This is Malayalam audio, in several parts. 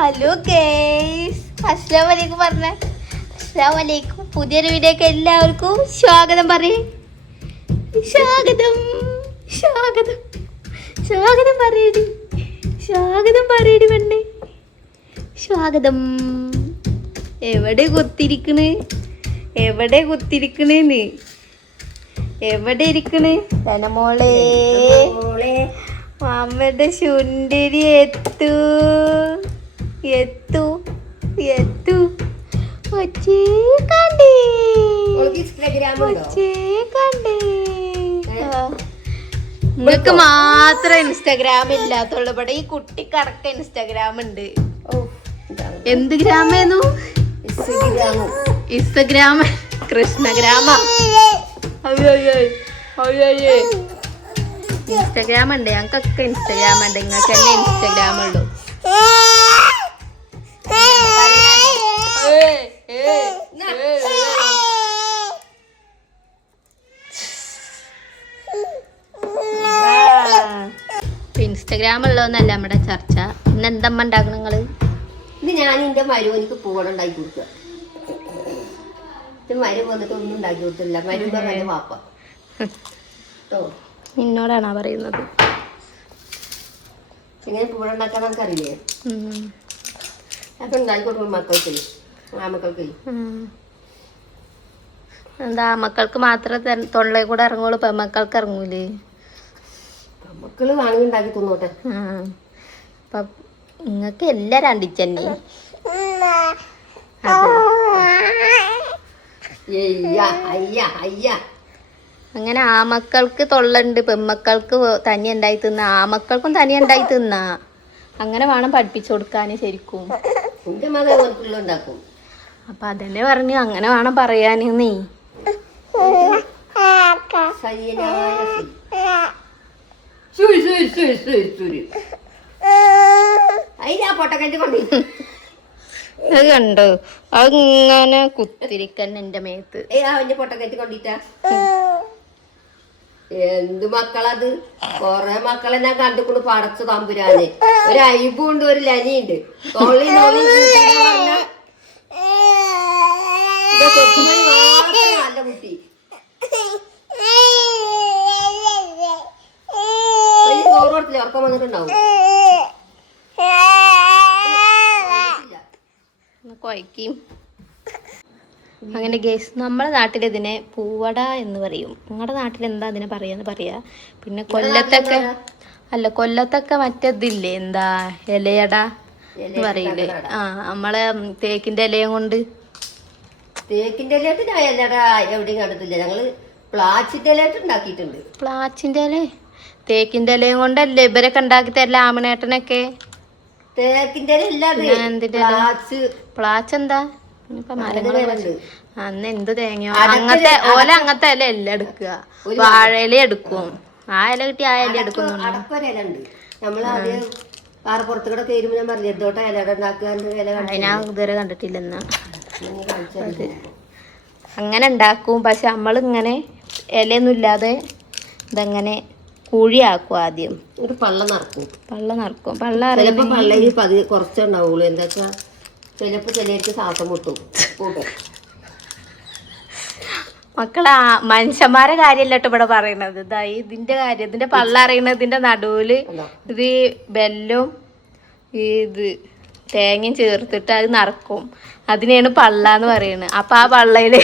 ഹലോ ഗേയ്സ്, അസ്സലാമു അലൈക്കും പറഞ്ഞേ. അസ്സലാമു അലൈക്കും. പുതിയൊരു വീഡിയോക്ക് എല്ലാവർക്കും സ്വാഗതം പറയേ. സ്വാഗതം സ്വാഗതം സ്വാഗതം പറയടി, സ്വാഗതം പറയടി പെണ്ണേ, സ്വാഗതം. എവിടെ കുത്തിരിക്കണ്, എവിടെ കുത്തിരിക്കണേന്ന്, എവിടെ ഇരിക്കണ് തനമോളെ? അമ്മയുടെ ശുണ്ടരി എത്തു എത്തു എത്തു. ഒച്ചേ കണ്ടേ, ഒച്ചേ കണ്ടേ. നിങ്ങൾക്ക് മാത്രം ഇൻസ്റ്റാഗ്രാം ഇല്ലാത്തുള്ളൂ. ഇവിടെ ഈ കുട്ടിക്കടക്ക ഇൻസ്റ്റാഗ്രാം ഉണ്ട്. എന്ത് ഗ്രാമേന്നു? ഇൻസ്റ്റഗ്രാം, കൃഷ്ണഗ്രാമ. അയ്യോ അയ്യോ, ഇൻസ്റ്റഗ്രാം ഉണ്ട് ഞങ്ങൾക്കൊക്കെ. ഇൻസ്റ്റഗ്രാം ഉണ്ട്, നിങ്ങൾക്ക് തന്നെ ഇൻസ്റ്റഗ്രാം ഉള്ളൂ. ഇൻസ്റ്റഗ്രാം ഉള്ളതെന്നല്ല നമ്മുടെ ചർച്ച. ഇന്ന് എന്തമ്മ ഉണ്ടാക്കണം നിങ്ങള്? ഇത് ഞാൻ എന്റെ മരുവനിക്ക് പൂവട ഉണ്ടാക്കി കൊടുക്കുക. മരു വന്നിട്ട് ഒന്നും ഉണ്ടാക്കി കൊടുത്തില്ല. മരു പറഞ്ഞ വാപ്പ നിന്നോടാണോ പറയുന്നത്? ഇങ്ങനെ പൂവട ഉണ്ടാക്കാൻ നമുക്കറിയില്ലേ? അപ്പൊ ഉണ്ടാക്കി കൊടുക്കും മക്കൾക്ക്, ആ മക്കൾക്ക്. എന്താ മക്കൾക്ക് മാത്രമേ തൊള്ളയിൽ കൂടെ ഇറങ്ങുള്ളൂ, പെമ്മക്കൾക്ക് ഇറങ്ങൂലേ? മക്കള് വേണമെങ്കിൽ ഉണ്ടാക്കി തിന്നോട്ടെ. അപ്പൊ നിങ്ങക്ക് എല്ലാം രണ്ടിച്ചന്നെ. അങ്ങനെ ആമക്കൾക്ക് തൊള്ളുണ്ട്, പെമ്മക്കൾക്ക് തനി ഉണ്ടായി തിന്ന, ആമക്കൾക്കും തനി ഉണ്ടായി തിന്ന. അങ്ങനെ വേണം പഠിപ്പിച്ചു കൊടുക്കാന് ശരിക്കും. അപ്പൊ അതന്നെ പറഞ്ഞു, അങ്ങനെ വേണം പറയാന്. നീ അത് കണ്ടോ, അങ്ങനെ കുത്തിരിക്കന്നെ എന്റെ മേത്ത്. പൊട്ടക്കറ്റി കൊണ്ടിട്ടാ എന്ത് മക്കളത്? കൊറേ മക്കളെ ഞാൻ കണ്ടുകൊണ്ട് പടച്ചു തമ്പുരാന്. ഒരു അയിബുണ്ട്, ഒരു ലനിയുണ്ട്. നല്ല കുട്ടി. ചോറോടത്തില്ല, ഉറക്കം വന്നിട്ടുണ്ടാവും. കൊയ്ക്കും. അങ്ങനെ ഗേസ്, നമ്മളെ നാട്ടിൽ ഇതിനെ പൂവട എന്ന് പറയും. നിങ്ങളുടെ നാട്ടിൽ എന്താ അതിനെ പറയാ. പിന്നെ കൊല്ലത്തൊക്കെ കൊല്ലത്തൊക്കെ മറ്റേതില്ലേ, എന്താ ഇലയട എന്ന് പറയില്ലേ? ആ, നമ്മളെ തേക്കിന്റെ ഇലയും കൊണ്ട്. തേക്കിന്റെ ഇലയിട്ട് ഞാൻ ഇലട എവിടെയും കണ്ടിട്ടില്ല. ഞങ്ങള് പ്ലാച്ചിന്റെ ഇലയിട്ട് ഉണ്ടാക്കിയിട്ടുണ്ട്. പ്ലാച്ചിന്റെ ഇല, തേക്കിന്റെ ഇലയും കൊണ്ടല്ലേ ഇവരൊക്കെ ഉണ്ടാക്കി തരല, ആമണേട്ടനൊക്കെ. തേക്കിന്റെ പ്ലാച്ച് എന്താ? അന്ന് എന്ത് തേങ്ങ അങ്ങനത്തെ ഓല, അങ്ങനത്തെ ഇല എല്ലാം എടുക്കുക. വാഴയില എടുക്കും, ആ ഇല കിട്ടി ആ ഇല എടുക്കുന്നുണ്ട്. അടക്കൊരലുണ്ട്. നമ്മളാദ്യം പാറപ്പുറത്തുകൂടെ കയറുമ്പോ ഞാൻ പറഞ്ഞു എന്തോട്ടാ ഇല ഉണ്ടാക്കുക. ഞാൻ ഇതുവരെ കണ്ടിട്ടില്ലെന്നാ. അങ്ങനെ ഉണ്ടാക്കും. പക്ഷെ നമ്മളിങ്ങനെ ഇലയൊന്നും ഇല്ലാതെ ഇതങ്ങനെ കുഴിയാക്കും. ആദ്യം ഒരു പള്ള നടക്കും. ചിലപ്പോ പള്ളയിൽ കുറച്ചുണ്ടാവുള്ളൂ. എന്താച്ചാ ചിലപ്പോ ചിലർക്ക് ശ്വാസം മുട്ടും. മക്കളെ, മനുഷ്യന്മാരെ കാര്യമല്ല ഇവിടെ പറയണത്. ഇതാ ഇതിന്റെ കാര്യം. ഇതിന്റെ പള്ള അറിയണതിന്റെ നടുവില് ഇത് ബെല്ലും ഇത് തേങ്ങയും ചേർത്തിട്ട് അത് നറക്കും. അതിനെയാണ് പള്ള എന്ന് പറയുന്നത്. അപ്പൊ ആ പള്ളയില്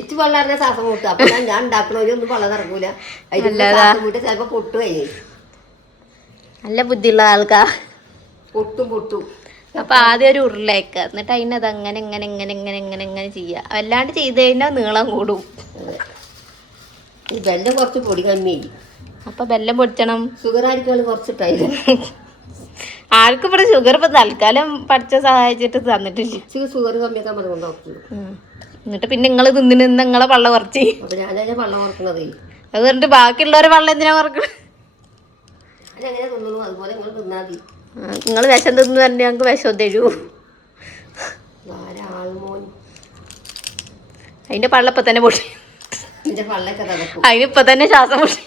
ഇച്ച് പള്ളറിഞ്ഞ ശ്വാസം മുട്ടും. അപ്പൊ ഞാൻ ഉണ്ടാക്കണവരൊന്നും പള്ള നടക്കൂല. ശ്വാസം മുട്ട് ചിലപ്പോ പൊട്ടുകയെ. നല്ല ബുദ്ധിയുള്ള ആൾക്കാ. പൊട്ടും. അപ്പൊ ആദ്യം ഒരു ഉരുളേക്ക, എന്നിട്ട് അതിനത് അങ്ങനെ ഇങ്ങനെ ഇങ്ങനെ ഇങ്ങനെ ഇങ്ങനെ ഇങ്ങനെ ചെയ്യാ. അല്ലാണ്ട് ചെയ്ത് കഴിഞ്ഞാൽ നീളം കൂടും. ഈ ബെല്ലം കുറച്ച് പൊടി കമ്മി. അപ്പൊ ബെല്ലം പൊടിച്ചണം. ഷുഗർ ആയിരിക്കും കുറച്ചിട്ടായി. ആർക്കും ഇവിടെ ഷുഗർ ഇപ്പൊ തൽക്കാലം പഠിച്ച സഹായിച്ചിട്ട് തന്നിട്ടില്ല. ഷുഗർ കമ്മിയാക്കാൻ പറഞ്ഞുകൊണ്ടോ. എന്നിട്ട് പിന്നെ നിങ്ങള് തിന്നിന് നിങ്ങളെ പള്ള കുറച്ച്. അപ്പൊ ഞാനതിനെ പള്ള കുറക്കണതേ. അത് പറഞ്ഞിട്ട് ബാക്കിയുള്ളവരെ പള്ള എന്തിനാ കുറക്കണം? അതെങ്ങനെ തിന്നു? അതുപോലെ നിങ്ങൾ തിന്നാ മതി. നിങ്ങൾ വിഷം തിന്നു പറഞ്ഞ ഞങ്ങൾക്ക് വിഷം തരൂ. അതിന്റെ പള്ളപ്പ തന്നെ പൊട്ടി. അതിനിപ്പൊ തന്നെ ശ്വാസം പൊട്ടി.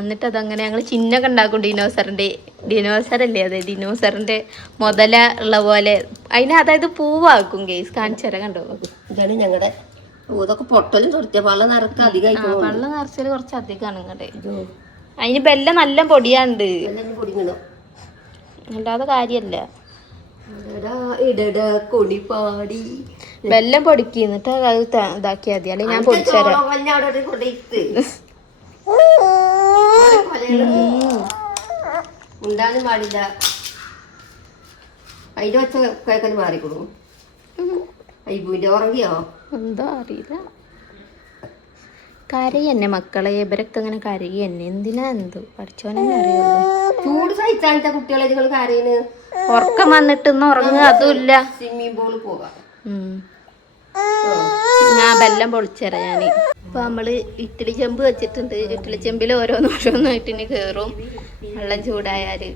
എന്നിട്ട് അതങ്ങനെ ഞങ്ങൾ ചിഹ്നമൊക്കെ ഉണ്ടാക്കും ഡിനോസറല്ലേ അതെ ഡിനോസറിന്റെ മുതല ഉള്ള പോലെ അതിന് അതായത് പൂവാക്കും ഗേസ് കാണിച്ചേരാ കണ്ടോ. ഇതാണ് ഞങ്ങളുടെ ഇതൊക്കെ പൊട്ടലും തുറത്തിയ പള്ള നിറക്ക് അധികമായിട്ട് പള്ള നിറച്ചത് കുറച്ച് അധികമാണ് ഇങ്ങടെ. അതിന് ബെല്ല നല്ല പൊടിയാണ്ട് പൊടിങ്ങണോ അല്ലാതെ കാര്യല്ല. കൊടിപ്പാടി വെല്ലം പൊടിക്ക് എന്നിട്ട് അത് ഇതാക്കിയാൽ മതി അല്ലെങ്കിൽ ഞാൻ പൊടിച്ചുതരാം. ഉണ്ടാനും പാടില്ല അതിന്റെ വെച്ച കേക്കല് മാറിക്കൊടുക്കും. അയ്യൂന്റെ ഉറങ്ങിയോ എന്താ അറിയില്ല. കരയെന്നെ മക്കളെ ഇവരൊക്കെ അങ്ങനെ കരയെന്നെ എന്തിനാ എന്തോ പഠിച്ചോനെ അറിയുള്ളൂ. ചൂട് സഹിച്ചാണിച്ച കുട്ടികളെ നിങ്ങൾ കരയുന്നത്. ഉറക്കം വന്നിട്ട് ഇന്ന് ഉറങ്ങുക അതുമില്ല. സ്വിമ്മിംഗ് പൂളിൽ പോകാം. ഞാൻ ബെല്ലം പൊളിച്ചരാ ഞാന്. ഇപ്പൊ നമ്മള് ഇഡ്ഡലി ചെമ്പ് വെച്ചിട്ടുണ്ട്. ഇഡ്ഡലി ചെമ്പിൽ ഓരോന്നോരോന്നായിട്ട് ഇനി കേറും. വെള്ളം ചൂടായാല്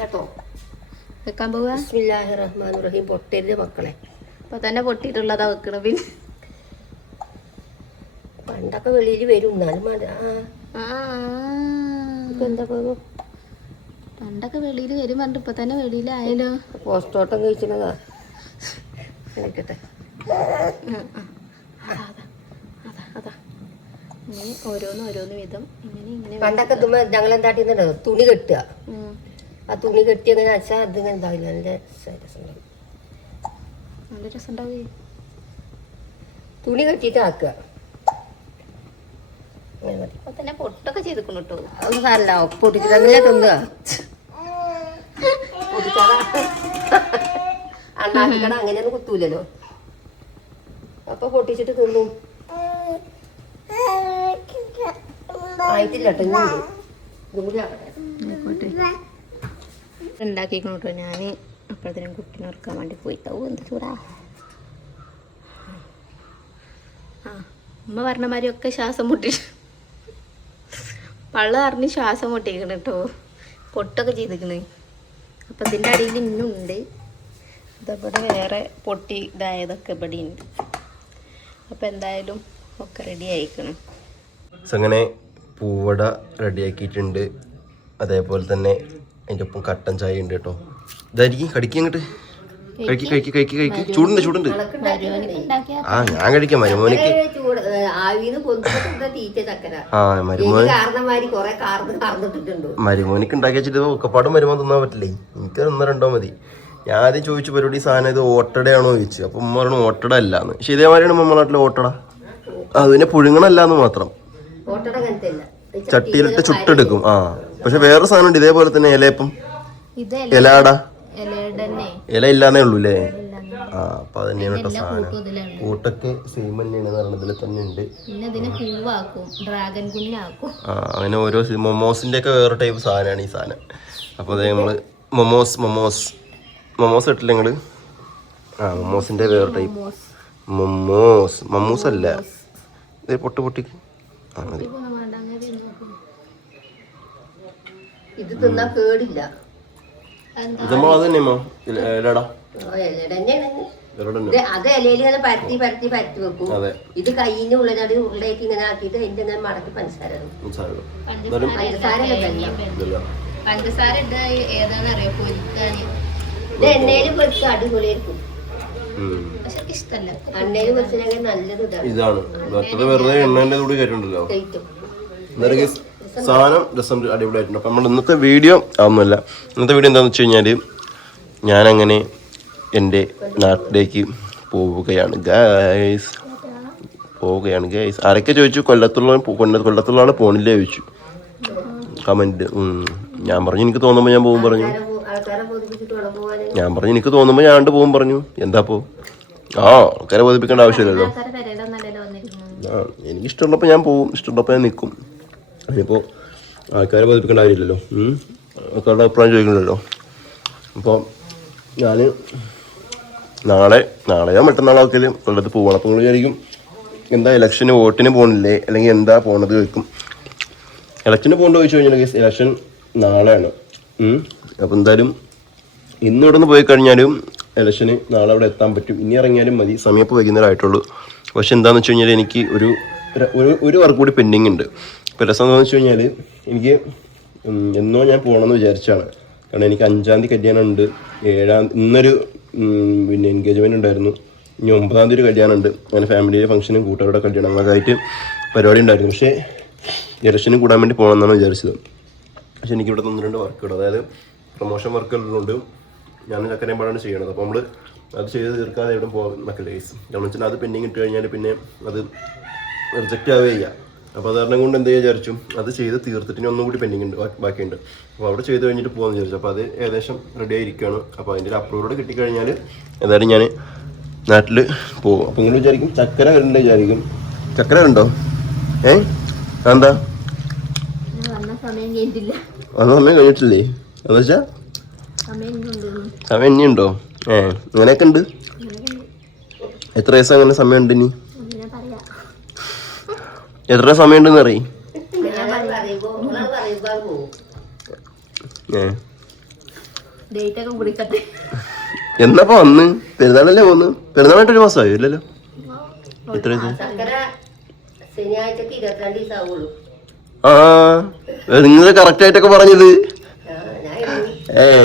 കേട്ടോ വെക്കാൻ പോവാ. ബിസ്മില്ലാഹിർ റഹ്മാനിർ റഹീം. പൊട്ടരുത് മക്കളെ. ഇപ്പൊ തന്നെ പൊട്ടിയിട്ടുള്ളതാ വെക്കണ. പിന്നെ പണ്ടൊക്കെ വെളിയിൽ വരും എന്നാലും എന്താ പോകും. പണ്ടൊക്കെ വെളിയിൽ വരും പറഞ്ഞിട്ട് ഇപ്പൊ തന്നെ വെളിയിലായാലോ. പോസ്റ്റോട്ടം കഴിച്ചതാ കേട്ടെ. അതാ ഇങ്ങനെ ഓരോന്ന് വീതം ഇങ്ങനെ പണ്ടൊക്കെ ഞങ്ങൾ എന്താട്ടിന്നുണ്ടോ തുണി കെട്ടുക. ആ തുണി കെട്ടി അങ്ങനെ വെച്ചാൽ അതിങ്ങനെ എന്താവില്ല. നല്ല രസം ഉണ്ടാവേ. തുണി കെട്ടിയിട്ട് ആക്കുക. ഇപ്പൊ തന്നെ പൊട്ടൊക്കെ ചെയ്തിക്കണു കേട്ടോ. അതൊന്നും സാരല്ല. പൊട്ടിച്ചിട്ട് അങ്ങനെ തിന്നുക. പൊട്ടിച്ചാടാ അണ്ണാക്കിക്കട അങ്ങനെയൊന്നും കുത്തൂലല്ലോ. അപ്പൊ പൊട്ടിച്ചിട്ട് തിന്നു. ആയിട്ടില്ല കേട്ടോ. ഉണ്ടാക്കിക്കണു കേട്ടോ. ഞാൻ അപ്പോഴത്തേനും കുട്ടീനെ ഉറക്കാൻ വേണ്ടി പോയിട്ടാവും. എന്ത് ചൂടാ. അമ്മ പറഞ്ഞ മാതിരി ഒക്കെ ശ്വാസം മുട്ടി പള്ള അറിഞ്ഞ് ശ്വാസം മുട്ടിക്കണ് കേട്ടോ. പൊട്ടൊക്കെ ചെയ്തിക്കണ്. അപ്പം ഇതിൻ്റെ അടിയിൽ ഇന്നുണ്ട്. ഇതവിടെ വേറെ പൊട്ടി ഇതായതൊക്കെ ഇവിടെ ഉണ്ട്. അപ്പം എന്തായാലും ഒക്കെ റെഡി ആയിക്കണം. അങ്ങനെ പൂവട റെഡിയാക്കിയിട്ടുണ്ട്. അതേപോലെ തന്നെ അതിൻ്റെ ഒപ്പം കട്ടൻ ചായ ഉണ്ട് കേട്ടോ. ഇതായിരിക്കും കടിക്കുക അങ്ങോട്ട് കഴിക്ക്. ചൂടുണ്ട്. ആ ഞാൻ കഴിക്കാം. മരുമോനിക്ക് മരുമോനിക്ക് ഉണ്ടാക്കി വെച്ചിട്ട് ഒക്കെപ്പാടും മരുമോൻ തിന്നാൻ പറ്റില്ലേ. എനിക്ക് 1-2 മതി. ഞാൻ ആദ്യം ചോദിച്ചു പരിപാടി സാധനം ഇത് ഓട്ടടയാണോ ചോദിച്ചു. അപ്പം ഉമ്മ പറഞ്ഞു ഓട്ടട അല്ലാന്ന്. പക്ഷെ ഇതേമാതിരിയാണ് നമ്മുടെ നാട്ടിലെ ഓട്ടട. അതിനെ പുഴുങ്ങണല്ലാന്ന് മാത്രം. ചട്ടിയിലിട്ട് ചുട്ടെടുക്കും. പക്ഷെ വേറെ സാധനം ഉണ്ട് ഇതേപോലെ തന്നെ ഇലയപ്പം. ഇലാട ഇല ഇല്ലാന്നേ ഉള്ളൂ അല്ലേ. അപ്പൊ അത് തന്നെയാണ് കേട്ടോ സാധനം. കൂട്ടൊക്കെ സെയിം തന്നെയാണ് പറഞ്ഞതിൽ തന്നെ ഉണ്ട്. അങ്ങനെ ഓരോ മൊമോസിന്റെ ഒക്കെ വേറെ ടൈപ്പ് സാധനമാണ് ഈ സാധനം. അപ്പൊ അതെ നമ്മള് മൊമോസ് ഇട്ടില്ല നിങ്ങള്. മൊമോസിന്റെ വേറെ ടൈപ്പ് മമ്മൂസ് അല്ല. ഇത് പൊട്ടി മതി. ഇത് തിന്നാ കേടില്ല. ഇത് അത് തന്നെയാണോ ഇലടാ. അത് ഇലയിൽ ഇങ്ങനെ പരത്തി വെക്കും. ഇത് കയ്യിന്റെ ഉള്ളിനടി ഉള്ളിലേക്ക് ഇങ്ങനെ ആക്കിയിട്ട് അതിന്റെ ഇങ്ങനെ മടക്കി പഞ്ചസാര പഞ്ചസാര ഏതാണെന്നറിയോ പൊരിക്കാന്. ഇത് എണ്ണയില് പൊരിച്ച അടിപൊളിയായിരിക്കും. പക്ഷെ ഇഷ്ടല്ല. എണ്ണയില് പൊരിച്ചെങ്കിൽ നല്ലത് ഇതാണ്. വെറുതെ എണ്ണേന്റെ കൂടി കേട്ടിട്ടുണ്ടല്ലോ. സാധനം രസം അടിപൊളിയായിട്ടുണ്ട്. അപ്പം നമ്മൾ ഇന്നത്തെ വീഡിയോ അതൊന്നുമല്ല. ഇന്നത്തെ വീഡിയോ എന്താണെന്ന് വെച്ച് കഴിഞ്ഞാൽ ഞാനങ്ങനെ എൻ്റെ നാട്ടിലേക്ക് പോവുകയാണ് ഗൈസ്. ആരൊക്കെ ചോദിച്ചു കൊല്ലത്തുള്ള ആൾ പോണില്ലേ ചോദിച്ചു കമൻറ്റ്. ഞാൻ പറഞ്ഞു എനിക്ക് തോന്നുമ്പോൾ ഞാൻ പോകും പറഞ്ഞു. ഞാൻ പറഞ്ഞു എനിക്ക് തോന്നുമ്പോൾ ഞാൻ പോകും പറഞ്ഞു. എന്താ പോ ആൾക്കാരെ ബോധിപ്പിക്കേണ്ട ആവശ്യമില്ലല്ലോ. എനിക്കിഷ്ടമുള്ളപ്പോൾ ഞാൻ പോവും, ഇഷ്ടമുള്ളപ്പോൾ ഞാൻ നിൽക്കും. അതിനിപ്പോൾ ആൾക്കാരെ ബോധിപ്പിക്കേണ്ട കാര്യമില്ലല്ലോ. ആൾക്കാരുടെ അഭിപ്രായം ചോദിക്കണമല്ലോ. അപ്പോൾ ഞാൻ നാളെയോ മറ്റന്നാളോ ഒക്കെ കൊല്ലത്ത് പോകണം. അപ്പോൾ നിങ്ങൾ വിചാരിക്കും എന്താ ഇലക്ഷന് വോട്ടിന് പോകണില്ലേ അല്ലെങ്കിൽ എന്താ പോകണത് ചോദിക്കും. ഇലക്ഷന് പോകേണ്ട ചോദിച്ചു കഴിഞ്ഞാൽ ഇലക്ഷൻ നാളെയാണ്. അപ്പോൾ എന്തായാലും ഇന്ന് ഇവിടെ നിന്ന് പോയി കഴിഞ്ഞാലും ഇലക്ഷന് നാളെ അവിടെ എത്താൻ പറ്റും. ഇനി ഇറങ്ങിയാലും മതി. സമയം ഇപ്പോൾ വൈകുന്നേരം ആയിട്ടുള്ളൂ. പക്ഷെ എന്താണെന്ന് വെച്ച് കഴിഞ്ഞാൽ എനിക്ക് ഒരു വർക്ക് കൂടി പെൻഡിങ് ഉണ്ട്. ഇപ്പോൾ രസം എന്താണെന്ന് വെച്ച് കഴിഞ്ഞാൽ എനിക്ക് എന്നോ ഞാൻ പോകണമെന്ന് വിചാരിച്ചാണ്. കാരണം എനിക്ക് 5-ാം തീയതി കല്യാണം ഉണ്ട്, ഇന്നൊരു പിന്നെ എൻഗേജ്മെൻറ്റ് ഉണ്ടായിരുന്നു, ഇനി 9-ാം തീയതി ഒരു കല്യാണം ഉണ്ട്. അങ്ങനെ ഫാമിലിയിലെ ഫംഗ്ഷനും കൂട്ടുകാരുടെ കല്യാണങ്ങളൊക്കെ ആയിട്ട് പരിപാടി ഉണ്ടായിരുന്നു. പക്ഷേ ഇലക്ഷന് കൂടാൻ വേണ്ടി പോകണമെന്നാണ് വിചാരിച്ചത്. പക്ഷെ എനിക്കിവിടെ 1-2 വർക്കുകൾ, അതായത് പ്രൊമോഷൻ വർക്കുകളുണ്ട്, ഞാൻ ചക്കരയും പാടാണ് ചെയ്യണത്. അപ്പോൾ നമ്മൾ അത് ചെയ്ത് തീർക്കാതെ എവിടെ പോകാൻ മക്കളുടെ കേസ്. കാരണം വെച്ചാൽ അത് പെൻഡിങ് ഇട്ട് കഴിഞ്ഞാൽ പിന്നെ അത് റിജക്റ്റ് ആവുകയില്ല. അപ്പോൾ അത് കാരണം കൊണ്ട് എന്ത് വിചാരിച്ചു, അത് ചെയ്ത് തീർത്തിട്ട് ഒന്നും കൂടി പെൻഡിങ് ഉണ്ട്, ബാക്കിയുണ്ട്. അപ്പോൾ അവിടെ ചെയ്ത് കഴിഞ്ഞിട്ട് പോകാമെന്ന് വിചാരിച്ചു. അപ്പോൾ അത് ഏകദേശം റെഡി ആയിരിക്കുകയാണ്. അപ്പോൾ അതിൻ്റെ ഒരു അപ്രൂവോട് കിട്ടിക്കഴിഞ്ഞാൽ ഏതായാലും ഞാൻ നാട്ടിൽ പോകും. അപ്പോൾ നിങ്ങൾ വിചാരിക്കും ചക്കര വരണ്ട വിചാരിക്കും. ചക്കര ഉണ്ടോ? എന്താ വന്ന സമയം കഴിഞ്ഞിട്ടില്ല. വന്ന സമയം കഴിഞ്ഞിട്ടില്ലേ? എന്താ വെച്ചാൽ സമയം ഇനിയുണ്ടോ? അങ്ങനെയൊക്കെ ഉണ്ട്. എത്ര ദിവസം അങ്ങനെ സമയം ഉണ്ട്? ഇനി എത്ര സമയം ഉണ്ടെന്ന് അറിയും? എന്നപ്പോ വന്ന് പെരുന്നാളല്ലേ പോന്ന്? പെരുന്നാളായിട്ട് 1 മാസമായോ? ഇല്ലല്ലോ. എത്ര ദിവസം? നിങ്ങൾ കറക്റ്റ് ആയിട്ടൊക്കെ പറഞ്ഞത്.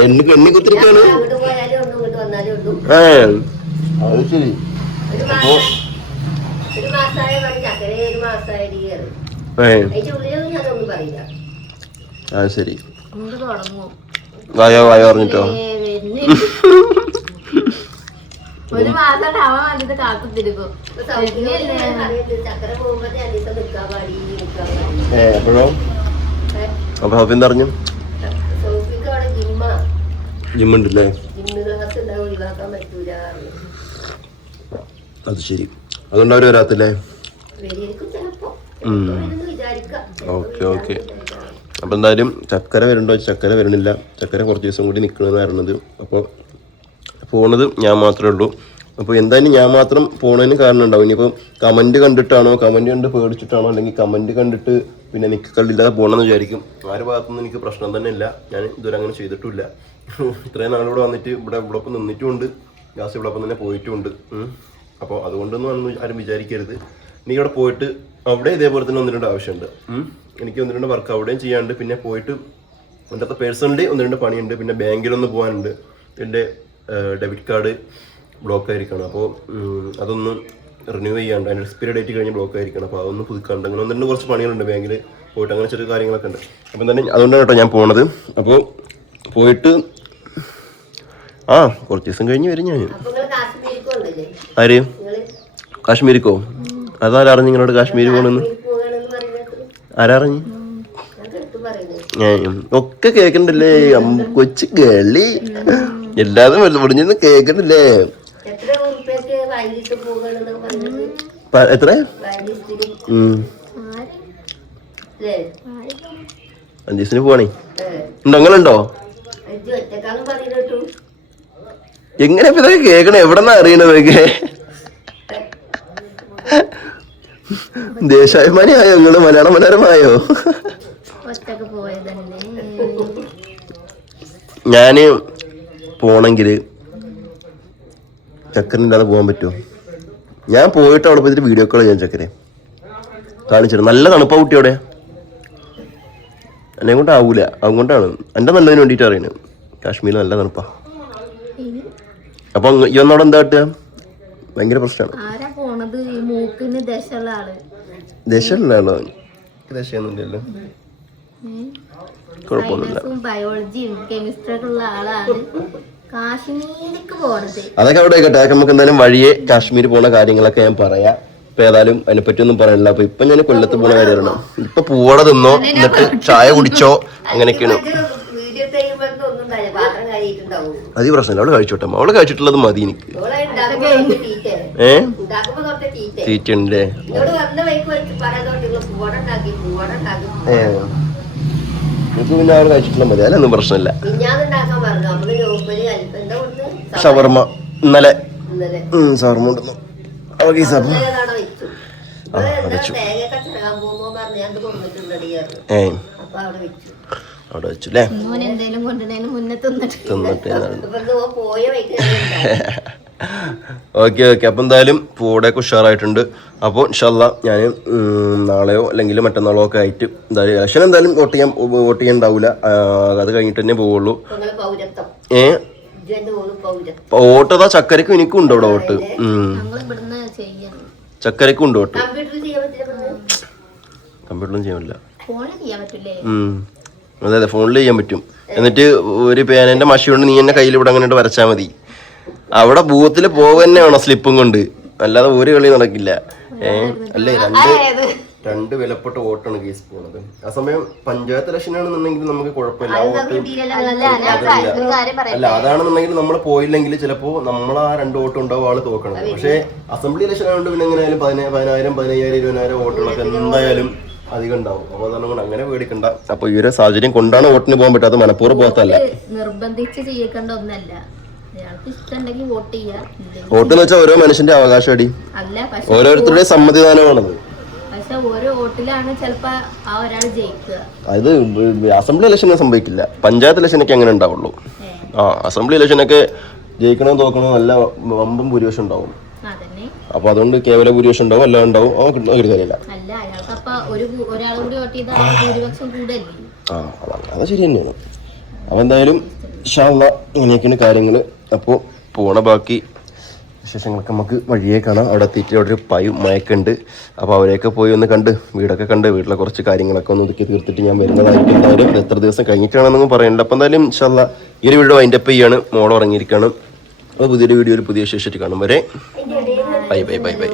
എണ്ണി കുത്തിരിക്കാണ്. അത് ശരി. അപ്പോ അത് ശരി. വായോ വായോ പറഞ്ഞിട്ടോ? ഒരു മാസം കാത്തിരിക്കും. എപ്പോഴോ? അപ്പൊ ഹോബി എന്താ പറഞ്ഞു? ജിമ്മുണ്ടല്ലേ? അത് ശരി. അതുകൊണ്ട് അവർ വരാത്തില്ലേ? Okay okay. അപ്പം എന്തായാലും ചക്കര വരുന്നുണ്ടോ? ചക്കര വരുന്നില്ല. ചക്കര കുറച്ച് ദിവസം കൂടി നിൽക്കണമെന്ന് പറയുന്നത്. അപ്പോൾ പോണത് ഞാൻ മാത്രമേ ഉള്ളൂ. അപ്പോൾ എന്തായാലും ഞാൻ മാത്രം പോണതിന് കാരണം ഉണ്ടാവും. ഇനിയിപ്പോൾ കമൻറ്റ് കണ്ടിട്ടാണോ, കമൻറ്റ് കണ്ട് പേടിച്ചിട്ടാണോ, അല്ലെങ്കിൽ കമൻറ്റ് കണ്ടിട്ട് പിന്നെ നിൽക്കല്ലില്ലാതെ പോകണമെന്ന് വിചാരിക്കും. ആരുടെ ഭാഗത്തുനിന്ന് എനിക്ക് പ്രശ്നം തന്നെ ഇല്ല. ഞാൻ ഇതുവരെ അങ്ങനെ ചെയ്തിട്ടുമില്ല. ഇത്രയും നാളിവിടെ വന്നിട്ട് ഇവിടെ ഒപ്പം നിന്നിട്ടുമുണ്ട്, ലാസ്റ്റ് ഇവിടെ ഒപ്പം തന്നെ പോയിട്ടുമുണ്ട്. അപ്പോൾ അതുകൊണ്ടൊന്നും ആരും വിചാരിക്കരുത്. എനിക്ക് ഇവിടെ പോയിട്ട് അവിടെ ഇതേപോലെ തന്നെ 1-2 ആവശ്യമുണ്ട്. എനിക്ക് 1-2 വർക്ക് അവിടെയും ചെയ്യാനുണ്ട്. പിന്നെ പോയിട്ട് എൻ്റെ പേഴ്സണലി 1-2 പണിയുണ്ട്. പിന്നെ ബാങ്കിലൊന്ന് പോകാനുണ്ട്. എൻ്റെ ഡെബിറ്റ് കാർഡ് ബ്ലോക്ക് ആയിരിക്കണം. അപ്പോൾ അതൊന്ന് റിന്യൂ ചെയ്യാണ്ട്, അതിൻ്റെ എക്സ്പയറി ഡേറ്റ് കഴിഞ്ഞ് ബ്ലോക്ക് ആയിരിക്കണം. അപ്പോൾ അതൊന്ന് പുതുക്കാണ്ട് അങ്ങനെ 1-2 കുറച്ച് പണികളുണ്ട് ബാങ്കിൽ പോയിട്ട്. അങ്ങനെ ചെറിയ കാര്യങ്ങളൊക്കെ ഉണ്ട്. അപ്പം തന്നെ അതുകൊണ്ടാണ് കേട്ടോ ഞാൻ പോണത്. അപ്പോൾ പോയിട്ട് കുറച്ച് ദിവസം കഴിഞ്ഞ് വരും ഞാൻ. ആര്? കാശ്മീരിക്കോ? അതാരറിഞ്ഞ് നിങ്ങളോട് കാശ്മീർ പോകണമെന്ന്? ആരറിഞ്ഞ്? ഒക്കെ കേക്കണ്ടല്ലേ കൊച്ചു കേളി? എല്ലാതും മുടിഞ്ഞെന്ന് കേക്കണ്ടല്ലേ? എത്ര? 5 ദിവസത്തിന് പോവാണേ. ഉണ്ടോ? നിങ്ങളുണ്ടോ? എങ്ങനെ ഇപ്പൊ ഇതൊക്കെ കേക്കണേ? എവിടെന്നാ അറിയണതൊക്കെ? ദേശാഭിമാനിയായോ നിങ്ങള്? മലയാള മനോരമായോ? ഞാന് പോണെങ്കില് ചക്കരനില്ലാതെ പോകാൻ പറ്റുമോ? ഞാൻ പോയിട്ട് അവിടെ പോയിട്ട് വീഡിയോ കോൾ ചെയ്യാൻ ചക്കരെ കാണിച്ചിട്ട്. നല്ല തണുപ്പാ കുട്ടി അവിടെ. എന്നെ കൊണ്ട് ആവൂല. അതുകൊണ്ടാണ് എൻ്റെ നല്ലതിന് വേണ്ടിയിട്ട് അറിയണത്. കാശ്മീർ നല്ല തണുപ്പാ. അപ്പൊ ഈ ഒന്നോടെ എന്താ കിട്ടുക? ഭയങ്കര പ്രശ്നമാണ്. ദേശമുള്ള ആളോ? ദേശമൊന്നുമില്ലല്ലോ. കുഴപ്പമൊന്നുമില്ല. അതൊക്കെ അവിടെ ആയിക്കോട്ടെ. നമുക്ക് എന്തായാലും വഴിയെ കാശ്മീർ പോണ കാര്യങ്ങളൊക്കെ ഞാൻ പറയാം. ഇപ്പൊ ഏതായാലും അതിനെപ്പറ്റി ഒന്നും പറയാനില്ല. അപ്പൊ ഇപ്പൊ ഞാൻ കൊല്ലത്ത് പോണ കാര്യമാണ്. ഇപ്പൊ പൂവട തിന്നോ, എന്നിട്ട് ചായ കുടിച്ചോ, അങ്ങനെയൊക്കെയാണ്. അത് പ്രശ്നമില്ല. അവള് കഴിച്ചോട്ടെ. അവള് കഴിച്ചിട്ടുള്ളത് മതി എനിക്ക്. തീറ്റുണ്ടല്ലേ? എനിക്ക് പിന്നെ അവള് കഴിച്ചിട്ടുള്ള മതി. അതിലൊന്നും പ്രശ്നമില്ല. ഷവർമ്മ ഇന്നലെ ഷവർമ്മ ഉണ്ടെന്നു. അവിടെ വെച്ചു അല്ലേ? തിന്നിട്ട് ഓക്കെ ഓക്കെ. അപ്പം എന്തായാലും പൂവടയൊക്കെ ഉഷാറായിട്ടുണ്ട്. അപ്പോൾ ഇൻഷാല്ലാ ഞാൻ നാളെയോ അല്ലെങ്കിൽ മറ്റന്നാളോ ഒക്കെ ആയിട്ട് എന്തായാലും ഇലക്ഷൻ എന്തായാലും വോട്ട് ചെയ്യാൻ ഉണ്ടാവില്ല. അത് കഴിഞ്ഞിട്ട് തന്നെ പോവുള്ളൂ. വോട്ട് അതാ ചക്കരക്കും എനിക്കും ഉണ്ട് അവിടെ വോട്ട്. ചക്കരക്കും ഉണ്ട് വോട്ട്. കമ്പ്യൂട്ടറിലും ചെയ്യാൻ പറ്റില്ല. അതെ അതെ, ഫോണിൽ ചെയ്യാൻ പറ്റും. എന്നിട്ട് ഒരു പേനന്റെ മഷി കൊണ്ട് നീ എന്നെ കയ്യിൽ ഇവിടെ അങ്ങനെ വരച്ചാൽ മതി. അവിടെ ബൂത്തിൽ പോവന്നെ വേണം സ്ലിപ്പും കൊണ്ട്, അല്ലാതെ ഒരു കളി നടക്കില്ല. അല്ലേ, രണ്ട് വിലപ്പെട്ട വോട്ടാണ് കേസ് പോകുന്നത്. ആ സമയം പഞ്ചായത്ത് ഇലക്ഷൻ ആണെന്നുണ്ടെങ്കിൽ നമുക്ക് കുഴപ്പമില്ല. അല്ല, അതാണെന്നുണ്ടെങ്കിൽ നമ്മൾ പോയില്ലെങ്കിൽ ചിലപ്പോ നമ്മൾ ആ 2 വോട്ട് ഉണ്ടാവും ആള് തോക്കണം. പക്ഷെ അസംബ്ലി ഇലക്ഷൻ ആയതുകൊണ്ട് പിന്നെ എങ്ങനെയായാലും 10,000, 15,000, 20,000 വോട്ടുകളൊക്കെ എന്തായാലും അധികം ഉണ്ടാവും. അപ്പൊ അതാണ് അങ്ങനെ പേടിക്കണ്ട. അപ്പൊ ഈ ഒരു സാഹചര്യം കൊണ്ടാണ് വോട്ടിന് പോകാൻ പറ്റാത്ത, മനഃപൂർവ്വം പോകാത്തല്ല. നിർബന്ധിച്ച് ചെയ്യേണ്ട ഒന്നല്ല, വോട്ട് എന്ന് വെച്ചാൽ ഓരോ മനുഷ്യന്റെ അവകാശം അടി, ഓരോരുത്തരുടെയും സമ്മതിദാനമാണത്. അത് അസംബ്ലി ഇലക്ഷന് സംഭവിക്കില്ല, പഞ്ചായത്ത് ഇലക്ഷനൊക്കെ അങ്ങനെ ഉണ്ടാവുള്ളൂ. അസംബ്ലി ഇലക്ഷനൊക്കെ ജയിക്കണോ തോക്കണോ നല്ല വമ്പം ഭൂരിപക്ഷം ഉണ്ടാവും. അപ്പൊ അതുകൊണ്ട് കേവല ഭൂരിപക്ഷം ഉണ്ടാവും, എല്ലാം ഉണ്ടാവും. ഒരു കാര്യമില്ല. അത് ശരി തന്നെയാണ്. അപ്പൊ എന്തായാലും ഇൻഷാല്ലാ ഇങ്ങനെയൊക്കെയാണ് കാര്യങ്ങള്. അപ്പോൾ പോണ ബാക്കി വിശേഷങ്ങളൊക്കെ നമുക്ക് വഴിയേ കാണാം. അവിടെ എത്തിയിട്ട് അവിടെ ഒരു മയക്കുണ്ട്. അപ്പോൾ അവരെയൊക്കെ പോയി ഒന്ന് കണ്ട് വീടൊക്കെ കണ്ട് വീട്ടിലെ കുറച്ച് കാര്യങ്ങളൊക്കെ ഒന്ന് ഒതുക്കി തീർത്തിട്ട് ഞാൻ വരുന്നതായിരിക്കും. എന്തായാലും എത്ര ദിവസം കഴിഞ്ഞിട്ടാണെന്നൊന്നും പറയണ്ട. അപ്പോൾ എന്തായാലും ഇൻഷാല്ലാ ഈ ഒരു വീഡിയോ വൈൻഡപ്പ് ചെയ്യാണ്. മോൾ ഉറങ്ങിയിരിക്കുകയാണ്. അപ്പോൾ പുതിയൊരു വീഡിയോയിൽ പുതിയ വിശേഷമായിട്ട് കാണും വരെ ബൈ ബൈ ബൈ ബൈ.